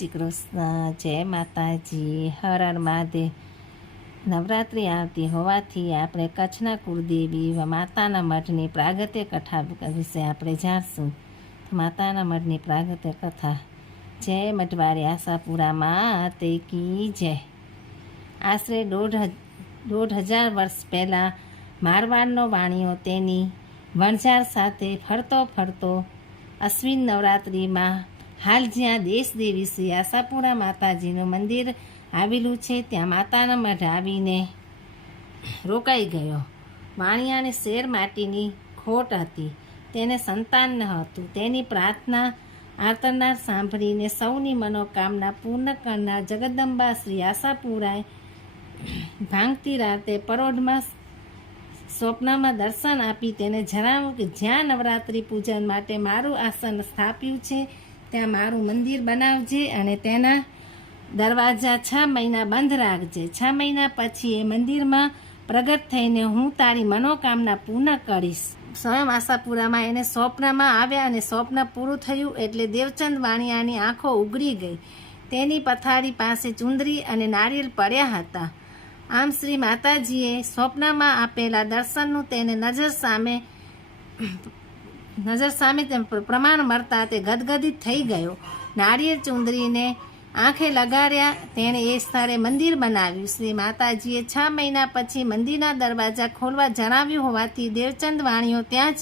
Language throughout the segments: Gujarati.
શ્રી કૃષ્ણ, જય માતાજી, હર હર મહાદેવ। નવરાત્રિ આવતી હોવાથી આપણે કચ્છના કુળદેવી માતાના મઢની પ્રાગટ્ય કથા વિશે આપણે જાણશું। માતાના મઢની પ્રાગટ્ય કથા। જય મઢવારી આશાપુરામાં તે કી જય। આશરે દોઢ હજાર વર્ષ પહેલાં મારવાડનો વાણિયો તેની વણઝાર સાથે ફરતો ફરતો અશ્વિન નવરાત્રિમાં હાલ જ્યાં દેશદેવી શ્રી આશાપુરા માતાજીનું મંદિર આવેલું છે ત્યાં માતાના મઢ આવીને રોકાઈ ગયો। વાણિયાને શેર માટીની ખોટ હતી, તેને સંતાન ન હતું। તેની પ્રાર્થના આર્તનાદ સાંભળીને સૌની મનોકામના પૂર્ણ કરનાર જગદંબા શ્રી આશાપુરાએ ભાંગતી રાતે પરોઢમાં સ્વપ્નમાં દર્શન આપી તેને જણાવ્યું કે જ્યાં નવરાત્રિ પૂજન માટે મારું આસન સ્થાપ્યું છે ત્યાં મારું મંદિર બનાવજે અને તેના દરવાજા 6 મહિના બંધ રાખજે। 6 મહિના પછી એ મંદિરમાં પ્રગટ થઈને હું તારી મનોકામના પૂર્ણ કરીશ। સ્વયં આશાપુરામાં એને સ્વપ્નમાં આવ્યા અને સ્વપ્ન પૂરું થયું એટલે દેવચંદ વાણિયાની આંખો ઉઘડી ગઈ। તેની પથારી પાસે ચુંદરી અને નારિયેળ પડ્યા હતા। આમ શ્રી માતાજીએ સ્વપ્નમાં આપેલા દર્શનનું તેને નજર સામે પ્રમાણ મળતા તે ગદગદિત થઈ ગયો। નારિયેળ ચુંદરીને આંખે લગાડ્યા, તેણે એ સ્થળે મંદિર બનાવ્યું। શ્રી માતાજીએ 6 મહિના પછી મંદિરના દરવાજા ખોલવા જણાવ્યું હોવાથી દેવચંદ વાણિયો ત્યાં જ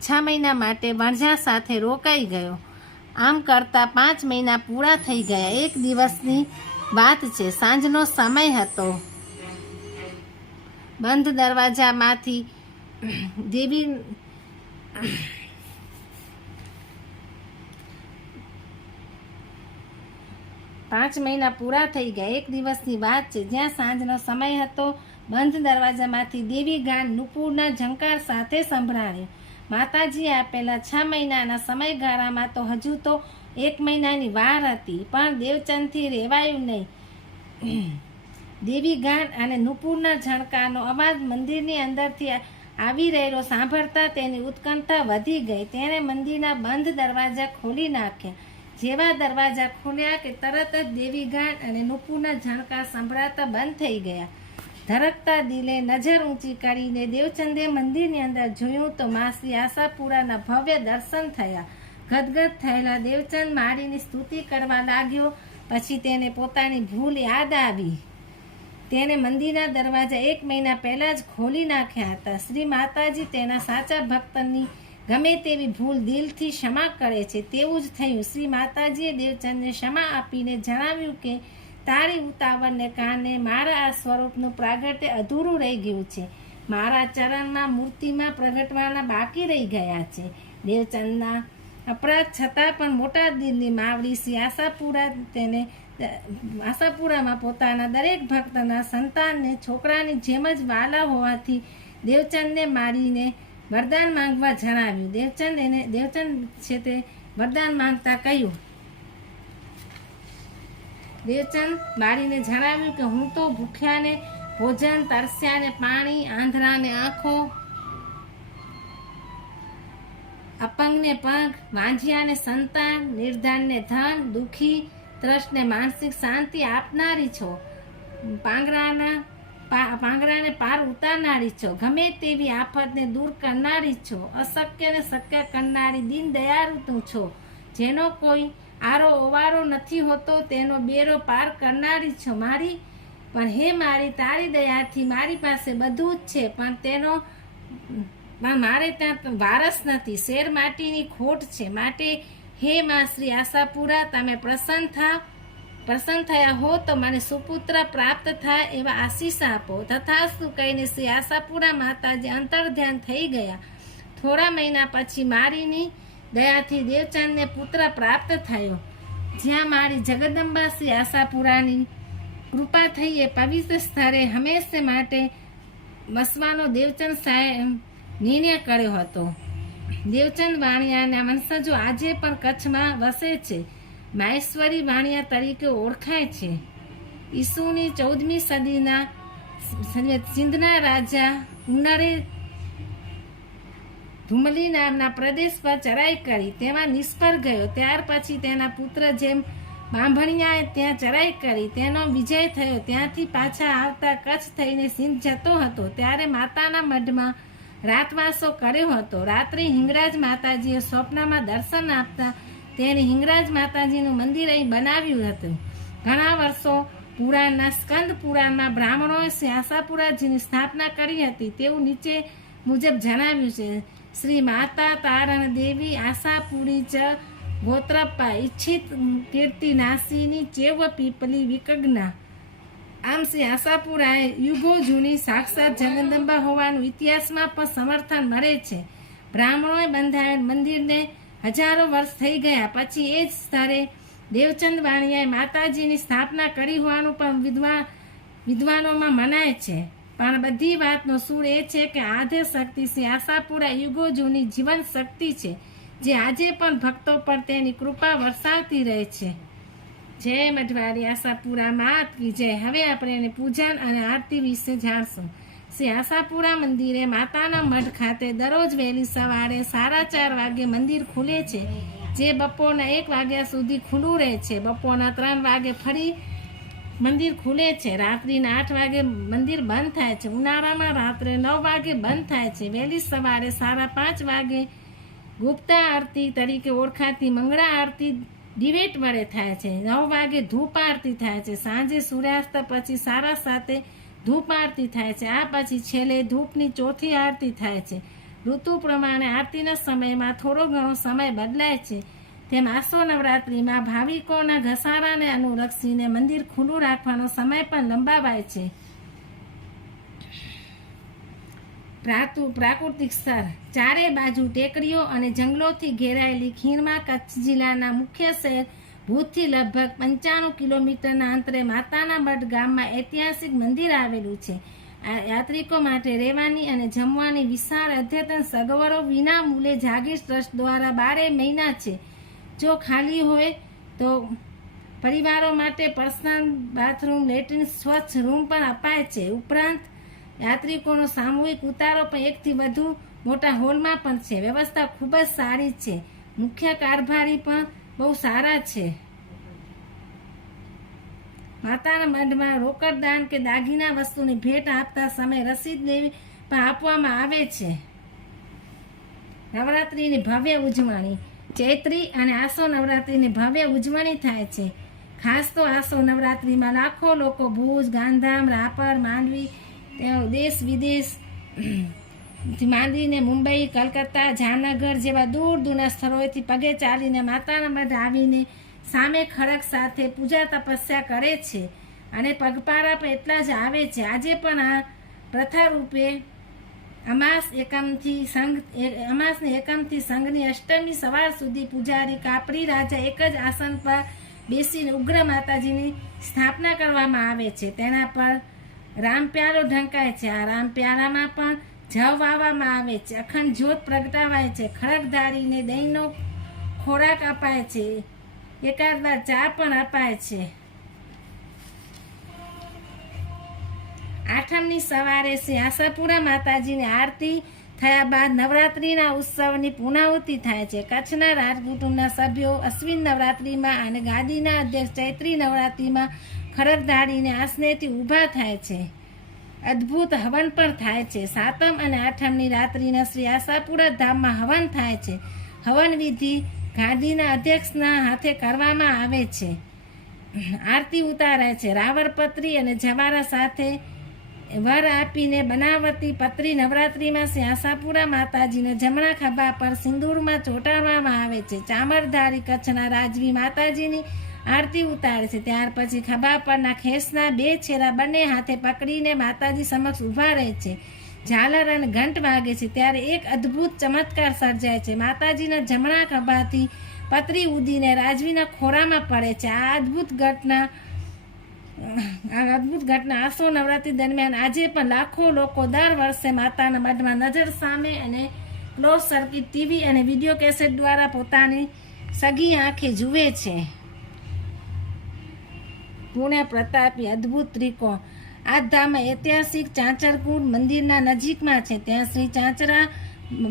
6 મહિના માટે વણઝાર સાથે રોકાઈ ગયો। આમ કરતાં 5 મહિના પૂરા થઈ ગયા। એક દિવસની વાત છે, સાંજનો સમય હતો। બંધ દરવાજામાંથી દેવી 5 મહિના પૂરા થઈ ગયા। એક દિવસની વાત છે, જ્યાં સાંજનો સમય હતો। બંધ દરવાજામાંથી દેવી ગાન નુપુરના ઝંકાર સાથે સંભળાયો। માતાજીએ આપેલા 6 મહિનાના સમયગાળામાં તો હજુ તો 1 મહિનાની વાર હતી, પણ દેવચંદથી રહેવાયું નહીં। દેવી ગાન અને નુપુરના ઝણકારનો અવાજ મંદિરની અંદરથી આવી રહેલો સાંભળતા તેની ઉત્કંઠા વધી ગઈ। તેણે મંદિરના બંધ દરવાજા ખોલી નાખ્યા। જેવા દરવાજા ખોલ્યા કે તરત જ દેવી ગાન અને નુપુરના ઝણકાર સંભળાતા બંધ થઈ ગયા। ધડકતા દિલે નજર ઊંચી કરીને દેવચંદે મંદિરની અંદર જોયું તો મા શ્રી આશાપુરાના ભવ્ય દર્શન થયા। ગદગદ થયેલા દેવચંદ માળીની સ્તુતિ કરવા લાગ્યો। પછી તેને પોતાની ભૂલ યાદ આવી। તેને મંદિરના દરવાજા 1 મહિના પહેલાં જ ખોલી નાખ્યા હતા। શ્રી માતાજી તેના સાચા ભક્તની ગમે તેવી ભૂલ દિલથી ક્ષમા કરે છે તેવું જ થયું। શ્રી માતાજીએ દેવચંદને ક્ષમા આપીને જણાવ્યું કે તારી ઉતાવળને કારણે મારા આ સ્વરૂપનું પ્રાગટ્ય અધૂરું રહી ગયું છે। મારા ચરણમાં મૂર્તિમાં પ્રગટવાના બાકી રહી ગયા છે। દેવચંદના અપરાધ છતાં પણ મોટા દિલની માવડી શ્રી આશાપુરામાં પોતાના દરેક ભક્તના સંતાનને છોકરાની જેમ જ વાલા હોવાથી દેવચંદને મારીને વરદાન માંગવા જણાવ્યું। દેવચંદ છે તે વરદાન માંગતા કહ્યું। દેવચંદ મારીને જણાવ્યું કે હું તો ભૂખ્યાને ભોજન, તરસ્યાને પાણી, આંધળાને આંખો, અપંગને પગ, વાંઝિયાને સંતાન, નિર્ધનને ધન, દુઃખી ત્રસ્તને માનસિક શાંતિ આપનારી છો। પાંગરાને પાર ઉતારનારી છો। ગમે તેવી આફતને દૂર કરનારી છો। અશક્યને શક્ય કરનારી દીન દયાળુ તું છો। જેનો કોઈ આરો ઓવારો નથી હોતો તેનો બેડો પાર કરનારી છો મારી। પણ હે મારી, તારી દયાથી મારી પાસે બધું જ છે, પણ મારે ત્યાં વારસ નથી। શેર માટીની ખોટ છે, માટે હે મા શ્રી આશાપુરા તમે પ્રસન્ન થયા હો તો મને સુપુત્ર પ્રાપ્ત થાય એવા આશીષ આપો। તથાસ્તુ કહીને શ્રી આશાપુરા માતાજી અંતર્ધ્યાન થઈ ગયા। થોડા મહિના પછી મારીની દયાથી દેવચંદને પુત્ર પ્રાપ્ત થયો। જ્યાં મારી જગદંબા શ્રી આશાપુરાની કૃપા થઈ એ પવિત્ર સ્થળે હંમેશા માટે વસવાનો દેવચંદ સાહેબ નિર્ણય કર્યો હતો। દેવચંદ વાણિયાના વંશજો આજે પણ કચ્છમાં વસે છે। માહેશ્વરી વાણિયા તરીકે ઓળખાય છે। ઈસુની 14મી સદીના સિંધના રાજા ઉનરે ધુમલી નામના પ્રદેશ પર ચડાઈ કરી, તેમાં નિષ્ફળ ગયો। ત્યાર પછી તેના પુત્ર જેમ બાંભણિયાએ ત્યાં ચડાઈ કરી, તેનો વિજય થયો. ત્યાંથી પાછા આવતા કચ્છ થઈને સિંધ જતો હતો, ત્યારે માતાના મઢમાં રાતવાસો કર્યો હતો. રાત્રે હિંગરાજ માતાજીએ સ્વપ્નમાં દર્શન આપતા તેને હિંગરાજ માતાજીનું મંદિર અહીં બનાવ્યું હતું. ઘણા વર્ષો પુરાણના સ્કંદ પુરાણમાં બ્રાહ્મણોએ આશાપુરાજીની સ્થાપના કરી હતી તેવું નીચે મુજબ જણાવ્યું છે. શ્રી માતા તારણ દેવી આશાપુરી ચ ગોત્રપ્પા ઈચ્છિત કીર્તિ નાસીની ચેવ પીપલી વિકજ્ઞા. આમ શ્રી આશાપુરાએ યુગો જૂની સાક્ષાત જગદંબા હોવાનું ઇતિહાસમાં પણ સમર્થન મળે છે. બ્રાહ્મણોએ બંધાયેલ મંદિરને હજારો વર્ષ થઈ ગયા પછી એ જ સ્થળે દેવચંદ વાણિયાએ માતાજીની સ્થાપના કરી હોવાનું પણ વિદ્વાનોમાં મનાય છે. પણ બધી વાતનો સૂર એ છે કે આદ્ય શક્તિ શ્રી આશાપુરા યુગો જૂની જીવન શક્તિ છે, જે આજે પણ ભક્તો પર તેની કૃપા વરસાવતી રહે છે. જય મઢવારી આશાપુરા માત કી જય. હવે આપણે એને પૂજન અને આરતી વિશે જાણશું. શ્રી આશાપુરા મંદિરે માતાના મઢ ખાતે દરરોજ વહેલી સવારે 4:30 વાગે મંદિર ખુલે છે, જે બપોરના 1 વાગ્યા સુધી ખુલ્લું રહે છે. બપોરના 3 વાગે ફરી મંદિર ખુલે છે. રાત્રિના 8 વાગે મંદિર બંધ થાય છે. ઉનાળામાં રાત્રે 9 વાગે બંધ થાય છે. વહેલી સવારે 5:30 વાગે ગુપ્તા આરતી તરીકે ઓળખાતી મંગળા આરતી દિવેટ વડે થાય છે. 9 વાગે ધૂપ આરતી થાય છે. સાંજે સૂર્યાસ્ત પછી 7:30 ધૂપ આરતી થાય છે. આ પછી છેલ્લે ધૂપની ચોથી આરતી થાય છે. ઋતુ પ્રમાણે આરતીના સમયમાં થોડો ઘણો સમય બદલાય છે. તેમ આસો નવરાત્રિમાં ભાવિકોના ઘસારાને અનુલક્ષીને મંદિર ખુલ્લું રાખવાનો સમય પણ લંબાવાય છે. પ્રાકૃતિક સ્થળ ચારે બાજુ ટેકરીઓ અને જંગલોથી ઘેરાયેલી ખીણમાં કચ્છ જિલ્લાના મુખ્ય શહેર ભુજથી લગભગ 95 કિલોમીટરના અંતરે માતાના મઢ ગામમાં ઐતિહાસિક મંદિર આવેલું છે. આ યાત્રિકો માટે રહેવાની અને જમવાની વિશાળ અદ્યતન સગવડો વિના મૂલ્યે જાગીર ટ્રસ્ટ દ્વારા 12 મહિના છે. જો ખાલી હોય તો પરિવારો માટે પર્સનલ બાથરૂમ, લેટ્રિન, સ્વચ્છ રૂમ પણ અપાય છે. ઉપરાંત યાત્રિકોનો સામૂહિક ઉતારો પણ 1 થી વધુ મોટા હોલમાં પણ છે. વ્યવસ્થા ખૂબ જ સારી છે. મુખ્ય કારભારી પણ બહુ સારા છે. માતાના મઢમાં રોકડ દાન કે દાગીના વસ્તુની ભેટ આપતા સમયે રસીદ લેવી પણ આપવામાં આવે છે. નવરાત્રિની ભવ્ય ઉજવણી. ચૈત્રી અને આસો નવરાત્રિની ભવ્ય ઉજવણી થાય છે. ખાસ તો આસો નવરાત્રિમાં લાખો લોકો ભુજ, ગાંધીધામ, રાપર, માંડવી, દેશ વિદેશ માંડીને મુંબઈ, કલકત્તા, જામનગર જેવા દૂર દૂરના સ્થળોએથી પગે ચાલીને માતાના મઢ આવીને સામે ખડક સાથે પૂજા તપસ્યા કરે છે અને પગપાળા પણ એટલા જ આવે છે. આજે પણ આ પ્રથા રૂપે અમાસની એકમથી સંઘની અષ્ટમી સવાર સુધી પૂજારી કાપરી રાજા એક જ આસન પર બેસીને ઉગ્ર માતાજીની સ્થાપના કરવામાં આવે છે. તેના પર રામપ્યારો ઢંકાય છે. આ રામપ્યારામાં પણ જવ વાવવામાં આવે છે. અખંડ જ્યોત પ્રગટાવાય છે. ખડકધારીને દહીંનો ખોરાક અપાય છે. એકાદ વાર ચા પણ અપાય છે. આઠમની સવારે શ્રી આશાપુરા માતાજીની આરતી થયા બાદ નવરાત્રિના ઉત્સવની પૂર્ણાહુતિ થાય છે. કચ્છના રાજકુટુંબના સભ્યો અશ્વિન નવરાત્રિમાં અને ગાદીના અધ્યક્ષ ચૈત્રી નવરાત્રિમાં ખડકધારીને આસનેથી ઊભા થાય છે. અદ્ભુત હવન પણ થાય છે. 7મ અને 8મની રાત્રિના શ્રી આશાપુરા ધામમાં હવન થાય છે. હવન વિધિ ગાદીના અધ્યક્ષના હાથે કરવામાં આવે છે. આરતી ઉતારાય છે. રાવરપત્રી અને જવારા સાથે વર આપીને બનાવટી પત્રી નવરાત્રિમાં શ્રી આશાપુરા માતાજીને જમણા ખભા પર સિંદૂરમાં ચોંટાડવામાં આવે છે. ચામરધારી કચ્છના રાજવી માતાજીની આરતી ઉતારે છે. ત્યાર પછી ખભા પરના ખેસના 2 છેડા બંને હાથે પકડીને માતાજી સમક્ષ ઊભા રહે છે. ઝાલર અને ઘંટ વાગે છે ત્યારે એક અદ્ભુત ચમત્કાર સર્જાય છે. માતાજીના જમણા ખભાથી પતરી ઉડીને રાજવીના ખોરામાં પડે છે. આ અદ્ભુત ઘટના આસો નવરાત્રિ દરમિયાન આજે પણ લાખો લોકો દર વર્ષે માતાના મઢમાં નજર સામે અને ક્લોઝ સર્કિટ ટીવી અને વિડીયો કેસેટ દ્વારા પોતાની સગી આંખે જુએ છે. પુણે પ્રતાપી અદ્ભુત ત્રિકોણ. આ ધામ ઐતિહાસિક ચાંચરકુંડ મંદિરના નજીકમાં છે. ત્યાં શ્રી ચાંચરા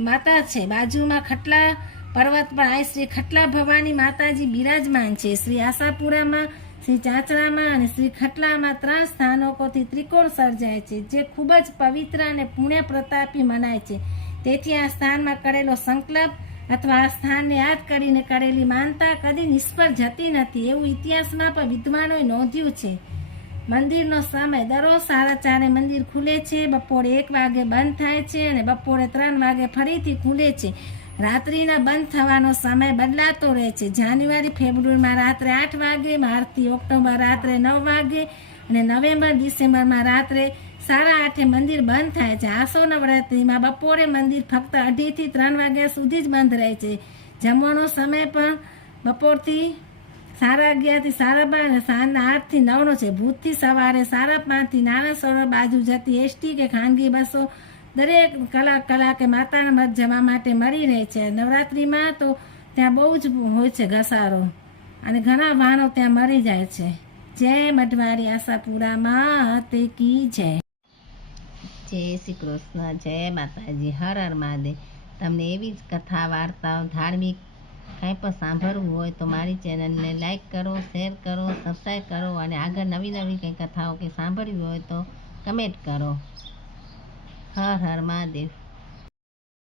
માતા છે. બાજુમાં ખટલા પર્વત પર આ શ્રી ખટલા ભવાની માતાજી બિરાજમાન છે. શ્રી આશાપુરામાં, શ્રી ચાચરામાં અને શ્રી ખટલામાં 3 સ્થાનકોથી ત્રિકોણ સર્જાય છે, જે ખૂબ જ પવિત્ર અને પુણ્ય પ્રતાપી મનાય છે. તેથી આ સ્થાનમાં કરેલો સંકલ્પ અથવા આ સ્થાનને યાદ કરીને કરેલી માનતા કદી નિષ્ફળ જતી નથી, એવું ઇતિહાસમાં પણ વિદ્વાનોએ નોંધ્યું છે. મંદિરનો સમય દરરોજ 4:30 મંદિર ખુલે છે, બપોરે 1 વાગે બંધ થાય છે અને બપોરે 3 વાગે ફરીથી ખુલે છે. રાત્રિના બંધ થવાનો સમય બદલાતો રહે છે. જાન્યુઆરી ફેબ્રુઆરીમાં રાત્રે 8 વાગે, માર્ચથી ઓક્ટોબર રાત્રે 9 વાગે અને નવેમ્બર ડિસેમ્બરમાં રાત્રે 8:30 મંદિર બંધ થાય છે. આસો નવરાત્રિમાં બપોરે મંદિર ફક્ત 2:30 થી 3 વાગ્યા સુધી જ બંધ રહે છે. જમવાનો સમય પણ બપોરથી 11:30 થી 12:30 અને સાંજના 8 થી 9 છે. ભુજથી સવારે 5:30 થી નાના સરોવર બાજુ જતી એસટી કે ખાનગી બસો દરેક કલાકે માતાના મઠ જવા માટે મળી રહે છે. નવરાત્રિમાં તો ત્યાં બહુ જ હોય છે ઘસારો અને ઘણા વાહનો ત્યાં મળી જાય છે. જય મઢવારી આશાપુરામાં તે કી જય. જય શ્રી કૃષ્ણ. જય માતાજી. હર હર મહાદેવ. તમને એવી જ કથા, વાર્તાઓ, ધાર્મિક કાંઈ પણ સાંભળવું હોય તો મારી ચેનલને લાઈક કરો, શેર કરો, સબસ્ક્રાઈબ કરો અને આગળ નવી કંઈ કથાઓ કે સાંભળવી હોય તો કમેન્ટ કરો. હર હર મહાદેવ.